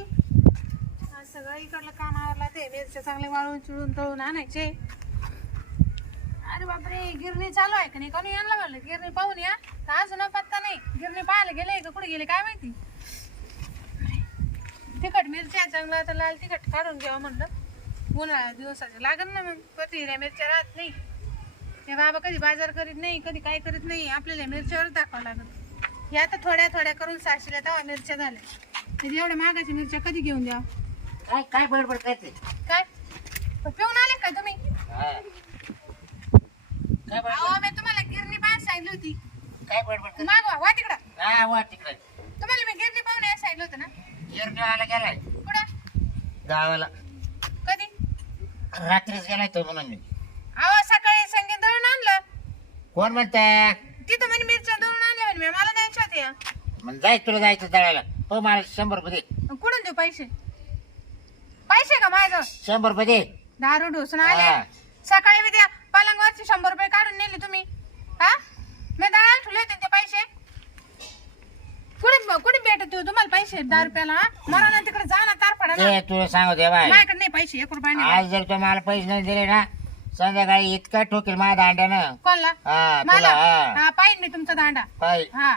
बाई आज सगळं इकडलं काम आवरला ते मिरच्या चांगले वाळून चिळून तळून आणायचे. अरे बापरे गिरणी चालू आहे का नाही? कोणी यांना म्हणलं? गिरणी पाहून या. तर अजून पत्ता नाही. गिरणी पाहायला गेले का? कुठे गेले? काय माहिती? तिखट मिरच्या चांगला. तर लाल तिखट काढून घ्यावं म्हणलं. उन्हाळ्या दिवसाचे लागन ना मग. कधी हिऱ्या मिरच्या राहत नाही. हे बाबा कधी बाजार करीत नाही कधी काय करीत नाही. आपल्याला मिरच्यावर दाखवावं लागत या तर थोड्या थोड्या करून साशीला तेव्हा मिरच्या झाल्या. म्हणजे एवढ्या महागाच्या मिरच्या कधी घेऊन द्या? काय काय बडबड करते? काय? पण पिऊन आले का तुम्ही? हा. काय अहो बडबड मी तुम्हाला गिरणी पाहायला सांगितली होती. काय बडबड करते? मागवा वा तिकडं. हा वा तिकडे. तुम्हाला मी गिरणी पाहून यायला सांगितलं होतं ना? येरगावाला गेलाय. कुठं? गावाला. कधी? रात्रीच गेलाय तो म्हणून मी. अहो सकाळी संगीत दळून आणलं. कोण म्हणताय? तिथं म्हणे मिरच्या दळून आणल्या म्हणे मी मला द्यायच्या होत्या मग जाय तुला जायचं दळायला. हो मला शंभर रुपये दे कुठून देऊ पैसे? पैसे का माझं? शंभर रुपये दे दारू ढोसून हा. आले सकाळी मी त्या पलंगवरचे शंभर रुपये काढून नेले तुम्ही. हा? मी दळायला ठेवले होते ते पैसे. कुठे कुठे भेटत हो तुम्हाला पैसे? दहा रुपयाला हा? मला ना तिकडे जा ना तार पडा ना. ते तुला सांगू दे बाय माझ्याकडे नाही पैसे एक रुपया नाही. आज जर तो मला पैसे नाही दिले ना संध्याकाळी इतका ठोकेल माझ्या दांड्यानं. कोणला? हा मला? हा. हा पाहिजे मी तुमचा दांडा. पाय हा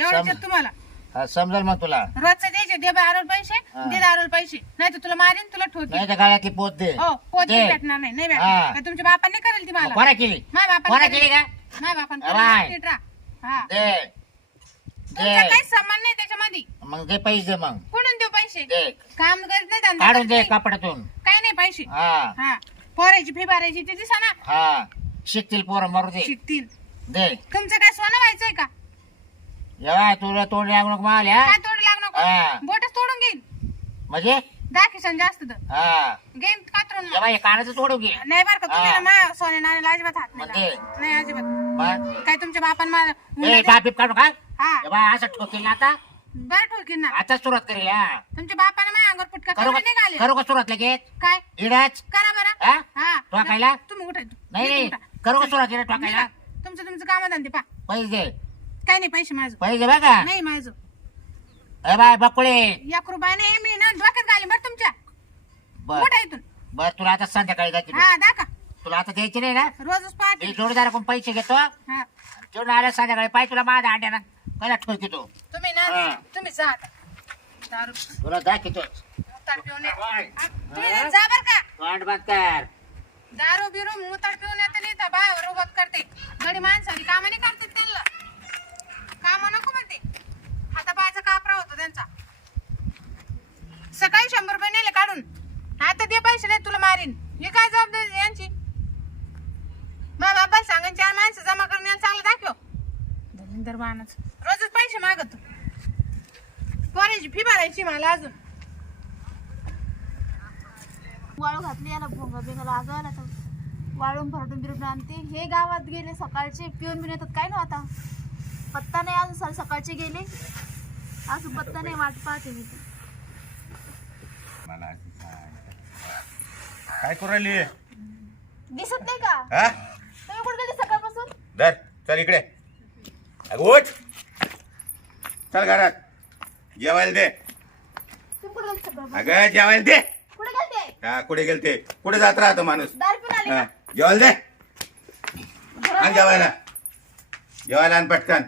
सम- तुम्हाला. हा, समजेल मग तुला? रोजचे द्यायचे दे दारूल पैसे हा. दे दारूल पैसे. नाही तर तुला मारेन तुला ठोकी नाही तर गळ्यातली पोत दे. हो पोत दे. भेटणार नाही नाही हा. भेटणार तुमच्या बापांनी करेल ती मला. कोणा केली? माझ्या कोणा बापांनी केली करेल. का? माझ्या बापांनी बाय. करेल. नीट राहा. हा. दे. तुमचा दे काही संबंध नाही त्याच्यामध्ये. मग दे पैसे दे मग. कुठून देऊ पैसे? दे. काम करत नाही धंदा काढून करत दे नाही. कपड्यातून. काही नाही पैसे. हा. हा. पोरायची फी भरायची ते दिसा ना. हा. शिकतील पोरं मरू दे. शिकतील. दे. तुमचं काय सोनं व्हायचंय का? जेव्हा तुला तोंड लागू नको माल हा काय तोड लागणार हा. बोटच तोडून घेईन. म्हणजे? किसन जास्त तर. हा. घेईन कातरून जेव्हा हे कानाचं घे. नाही बरं का तुम्ही हा. ना नाण्याला अजिबात हात नाही म्हणजे? नाही अजिबात. मग? काय तुमच्या बापान मला ए मुलं दे- बापीप काढू का? हा. जेव्हा असं ठोकेल ना आता? बरं ठोकीन ना. आता सुरुवात करेल हा. तुमच्या बापाने माझ्या अंगावर पुटका करू करून का घाले करू का सुरुवात लगेच? काय? इडाच? करा बरं. हा? हा. ठोकायला? तुम्ही उठा नाही नाही. करू का सुरुवात इकडे टाकायला तुमचं तुमचं काम धंदे पा पैसे दे. काही नाही पैसे माझं. पैसे बघा. नाही माझं. ए बाय बकुळे. एक रुपया नाही मी ना डोक्यात घाली बरं तुमच्या. बर. उठा इथून बर तुला आता संध्याकाळी जायची हा दाखा तुला आता द्यायची नाही ना? रोजच पाहते. मी जोडीदाराकडून पैसे घेतो. हा. आल्या संध्याकाळी. पाय तुला माझ्या अंड्यानं. पहिला ठोकी तो? तुम्ही ना हा. तुम्ही जा आता. दारू तुला दाखवतो मुताड पिऊन येत. बाय. हा, तुम्ही ना जा बर का. बघ कर. दारू बिरू मुताड पिऊन येते नाही तर बाय रोबत करते. गडी माणसाची कामं नाही करते त्यांना. काम नको म्हणते. आता कापरा होतो त्यांचा. सकाळी शंभर रुपये नेले काढून. आता ते पैसे नाही तुला मारीन. हे काय जबाबदारी यांची? मग बाबा सांगून चार माणसं जमा करण्याला चांगलं दाखव. धनिंदर बाणच रोजच पैसे मागत. पोरायची फी भरायची मला अजून. वाळू घातली याला भोंगा बिंगा लागल आता वाळून भरडून बिरडून आणते. हे गावात गेले सकाळचे पिऊन बिन येतात काय नव्हता आता? पत्ता नाही अजून सर सकाळचे गेले. अजून पत्ता नाही वाट पाहते मी. मला सांग. काय करू राहिली? दिसत नाही का? हा? तुम्ही कुठे गेले सकाळपासून? धर चल इकडे. अगं उठ. चल घरात. जेवायला दे. तुम्ही कुठे गेले सकाळपासून? अगं जेवायला दे. कुठे हा कुठे गेलते? कुठे जात राहतो माणूस? दारू पिऊन आले हा, का? जेवायला दे. आण जेवायला. जेवायला आण पटकन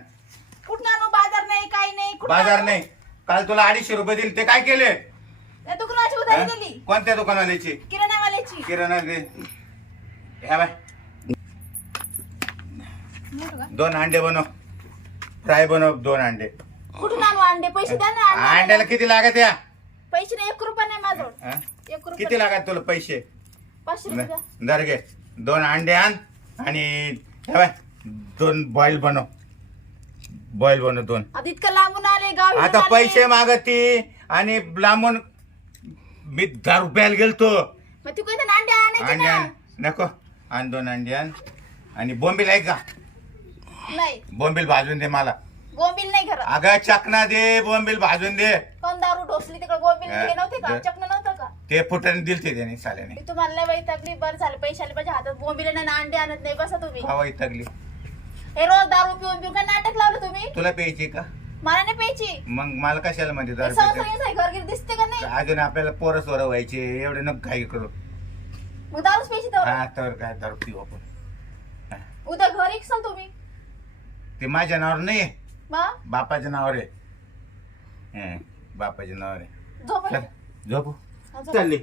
कुठं आणू बाजार नाही काही नाही कुठं बाजार? नाही. काल तुला अडीचशे रुपये दिले ते काय केले? त्या दुकानाची हा? उधारी दिली. कोणत्या दुकानवाल्याची? किराणावाल्याची. किराणा दे. ह्या बाय मोठं का? दोन अंडे बनव. फ्राय बनव दोन अंडे कुठून आणू अंडे पैसे द्या ना अंडे अंड्याला किती लागत या? पैसे नाही एक रुपया नाही माझं हा? एक रुपया. किती लागत तुला पैसे? पाचशे रुपये. द्या. दर घे. दोन अंडे आण आणि बाय, दोन बॉईल बनव. बॉईल बनव दोन. आता इतकं लांबून गाव आता. पैसे मागती आणि लांबून मी दहा रुपयाला गेलतो. मग ती कोणत्या अंडे आणायचे अंडे ना आण. नको. आण दोन अंडे आण. आणि बोंबील आहे का? नाही. बोंबील भाजून दे मला. गोंबील नाही घरात अगं चकना दे बोंबील भाजून दे. कोण दारू ढोसली तिकडे? गोंबील हा, नव्हते का? चकन नव्हतं का? ते फुटाने दिलते त्याने साल्याने. मी तुम्हाला नाही बाई तकली बरं झालं पैसे आले पाहिजे हातात. नाही ना अंडे आणत नाही. बसा तुम्ही. हवाई तगली हे रोज दारू पिऊन पिऊन काय नाटक लावलं तुम्ही? तुला प्यायची का? मला नाही प्यायची. मग मला कशाला म्हणते दारू पिते? दिसते का नाही? अजून आपल्याला पोरं सोरं व्हायचे एवढे नको काही करू. मग दारूच प्यायची तर हा तर काय दारू पिऊ आपण. उद्या घरी तुम्ही ते माझ्या नावावर नाही मग बापाच्या नावावर आहे. हं, बापाच्या नावावर आहे. झोप. चल झोपू. चालली.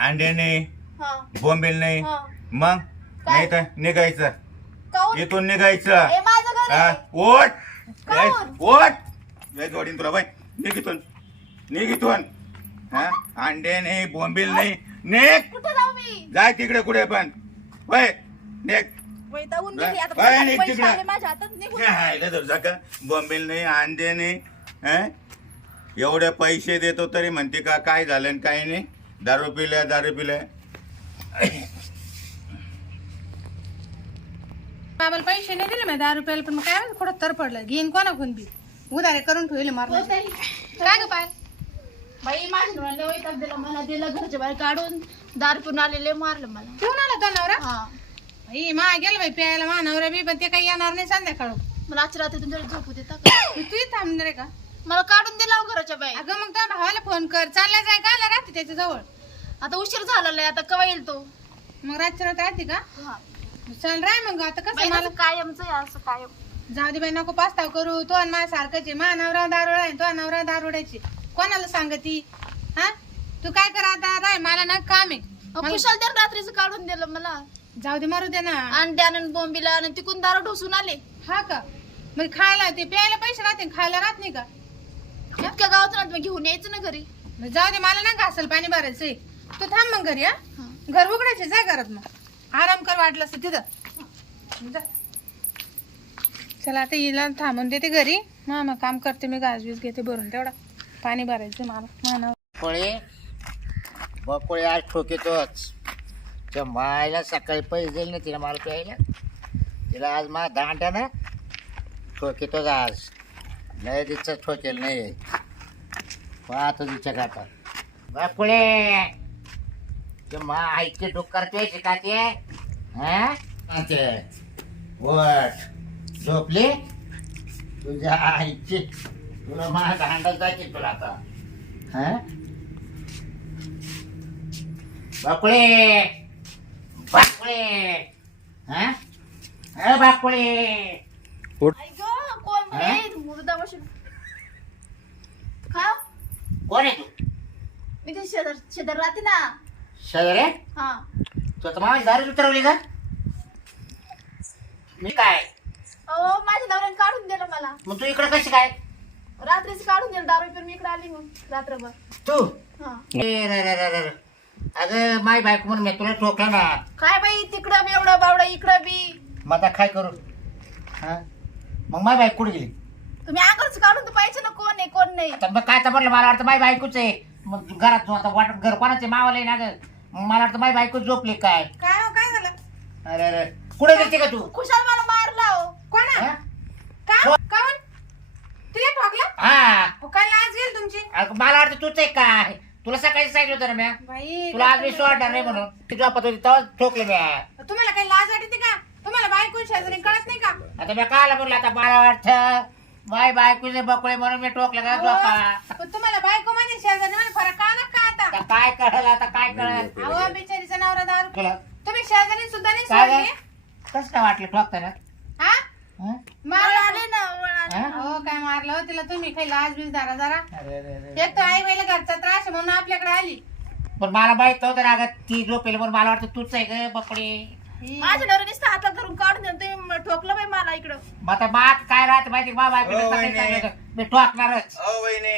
अंडे नाही हा. बोंबील नाही. हा. मग? नाही तर निघायचं. काऊन? इथून निघायचं. ए माझं घर हा, आहे. ओट ओट लय जोडीन तुला बाई निघ इथून. निघ इथून. हा? अंडे नाही बोंबील नाही. निघ. कुठे जाऊ मी? जाय तिकडे कुठे पण. वय निघ. वैतागून जा. गेली आता. बाय, पैसे निघ पैसे तिकडं. आले माझ्या हातात निघून काय हायला धरू का? बोंबील नाही अंडे नाही हं? एवढे पैसे देतो तरी म्हणते का काय झालं आणि काय नाही? दारू पिल्या दारू पिल्या बाबाला पैसे नाही दिले मी दहा रुपयाला पण मग काय कुठं तर पडलं. घेईन कोणा कोण बी. उधारे करून ठेवले मारलं नाही. काय ग पाय बाई माझ्या नवऱ्याने वैताग दिला मला दिलं घरच्या बाहेर काढून दार आलेले मारलं मला. ठेवून आला तो नवरा हा. बाई मा गेलं बाई प्यायला मा नवरा बी पण ते काही येणार नाही संध्याकाळ मला आजच्या रात्री तुमच्या झोपू देता का? तू थांबणार आहे का? मला काढून दिला हो घराच्या बाहेर. अगं मग त्या भावाला फोन कर. चालला जाय का? आला राहते त्याच्याजवळ आता उशीर झालेला आहे आता केव्हा येईल तो? मग रातच्या रात राहते का? हा. चल राय मग आता कसं बाई मला तसं कायमच आहे असं कायम. जाऊ दे बाई नको पास्ताव करू. तो आणि माझ्या सारखंच आहे मा नवरा दारोडा आहे तो नवरा दारोड्याची. कोणाला सांगती? हा? तू काय कर आता? राय मला ना काम आहे. अहो, मला- कुशाल त्या रात्रीचं काढून दिलं मला. जाऊ दे मारू दे ना. अंड्यानं बोंबीला आणि तिकून दारू ढोसून आले. हा का? मग खायला ते प्यायला पैसे राहते खायला राहत नाही का? इतक्या गावातून आता घेऊन यायचं ना घरी. मग जाऊ दे मला ना घासल पाणी भरायचंय तू थांब मग घरी हा? हा. घर उघडायचे जाय घरात मग. आराम कर वाटलं असतं तिथं. जा. चला आता हिला थांबून देते घरी. मामा काम करते मी गाज बीज घेते भरून तेवढा. पाणी भरायचं मला. मानव कोळी बकोळी आज ठोकेतोच. त्या मायला सकाळी पैसे दिले ना तिला मला प्यायला. तिला आज मा दांड्या ना ठोकेतोच आज. नाही तिचं ठोकेल नाही. पाहतो तिच्या काका बापुळे ते मा आईचे डुक्कर ते? शिकाते हा ते. वट. झोपली? तुझ्या आईची. तुला मा दांडा जायची तुला आता. हा? बाकुळे! बाकुळे! हा? अ बाकुळे! आई गं, कोण हा? मुर्दा कोण आहे तू? मी ते शेजार शेजार राहते ना. सगळे हा. तू तर मामा दारू उतरवली का? मी काय? अहो माझ्या नवऱ्याने काढून दिलं मला. मग तू इकडे कशी काय? रात्रीच काढून दिलं दारू पिऊन मी इकडे आली मग रात्रभर. तू? हा. ए, रे, रे, रे, रे. अगं माय बायको म्हणून मी तुला ठोकलं ना. काय बाई तिकडं बी एवढा बावडा इकडं बी. मग आता काय करू? हा? मग माय बायको कुठे गेली? तुम्ही अंगावरच काढून तर पाहिजे ना कोण आहे कोण नाही. आता मग काय तर म्हटलं मला वाटतं माय बायकोच आहे. मग घरात तू आता वाट घर कोणाचे मावाला आहे ना ग. मग मला वाटतं माय बायको झोपली काय? काय हो काय झालं? अरे अरे. कुठे गेलती का तू? खुशाल मला हो? हा? काऊन? तुला ठोकला? हा. हो, काय लाज गेल तुमची. अगं, मला वाटतं तूच आहे. काय तुला सकाळी सांगितलं होतं ना म्या? बाई तुला आज मी सोडणार नाही म्हणून. ती झोपत होती तेव्हा ठोकले म्या. तुम्हाला काही लाज वाटते का? तुम्हाला बायको शेजारी कळत नाही का? आता मी काला म्हणलं आता मला वाटतं माय बायकोचे बकळे म्हणून मी ठोकलं का झोपा? अहो, पण तुम्हाला बायको म्हणजे शेजारी म्हणजे फरक का ना का आता? आता काय कळलं आता काय कळलं? अहो बिचारीचा नवरा दारू तुला तुम्ही शेजारी सुद्धा नाही काय सोडली? कसं काय वाटलं ठोकताना? हा? वळ मारलं आले ना. हं? हो काय मारलं हो तिला तुम्ही बीज अरे, अरे, अरे. एक तर आई बाईला घरचा त्रास आहे म्हणून आपल्याकडे आली पण मला माहीत नव्हतं ना अगं ती झोपेल म्हणून मला वाटतं तूच आहे ग बकळे ही. माझ्या नवऱ्याने हातात धरून काढून तुम्ही ठोकलं बाई मला इकडं मग आता बात काय राहते माहिती मा बायको ओ, सकाळी वहिनी. सांगितलं होतं, मी ठोकणारच ओ वहिनी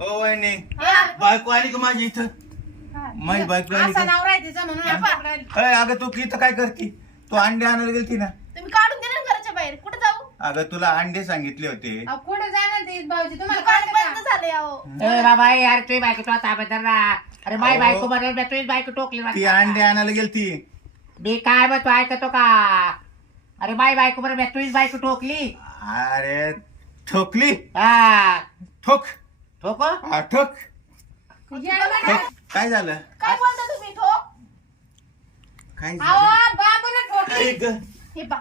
ओ वहिनी हा. बायको आली का माझी इथं. माझी बायको आली असा का नवरा आहे तिचा म्हणून आपल्याकडे आली अय, अगं तू इथं काय करती तू अंडे आणायला गेलती ना तुम्ही काढून बाहेर. कुठे जाऊ? अगं तुला अंडे सांगितले होते. अहो, कुठे जाणार ते भाऊजी? तुम्हाला दुकान कळतं बंद का? झाले अहो ए बाबा ए, अरे तुझी बायको तुला ताब्यात धर ना अरे माय अहो. बायको मी तुझी बायको टोकली ती. अंडे आणायला गेलती. मी काय मग तू ऐकतो का? अरे माय बायको मी तुझीच बायको ठोकली अरे ठोकली? हा. ठोक. ठोको? हा, ठोक. येडं बघा. ठोक. काय झालं? काय बोलता तुम्ही ठोक? काय अहो झालं? बाबूला ठोकली. ऐक ग. हे पा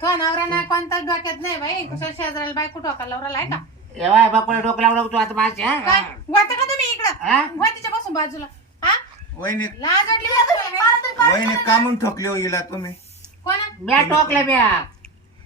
तो नवरा ना कोणताच डोक्यात नाही बाई. कुशल शेजाराला बायको टोका लवराला आहे का एव्हा बकुळे डोकं लावलं तू आता माझ्या काय? वाटतं का तुम्ही इकडं? हा? वा तिच्यापासून बाजूला. हा? वहिनी लाज वाटली का तुम्हाला? मला तरी कळतं वहिनी कामून ठोकले हो हिला तुम्ही. कोणा? म्या टोकलं म्या.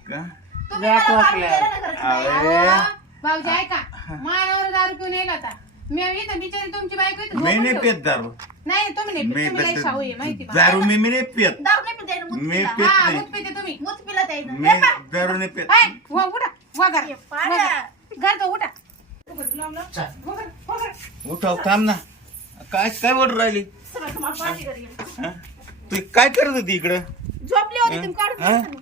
का? तुम्ही म्या मला टोकलं. ना बाई. अरे. भाऊजी ऐका. मानावर दारू पिऊन येईल आता. मी इथं बिचारी तुमची बायको इथं मी झोपून नाही ठेवली. पेत दारू. नाही तुम्ही नाही मी पित, तुम्ही लई पेत- शाहू आहे माहिती बा. दारू मी मी नाही पेत. दारू नाही पिता येईना, मूत मी पिला. पित हा नाही. दूध पिते तुम्ही मूत पिला त्याईनं. मी. दारू नाही पेत. उठाव थांब ना. काय काय बोल राहिली. हा? तू काय करत होती इकडं? झोपली होती तुम्ही काढून ना.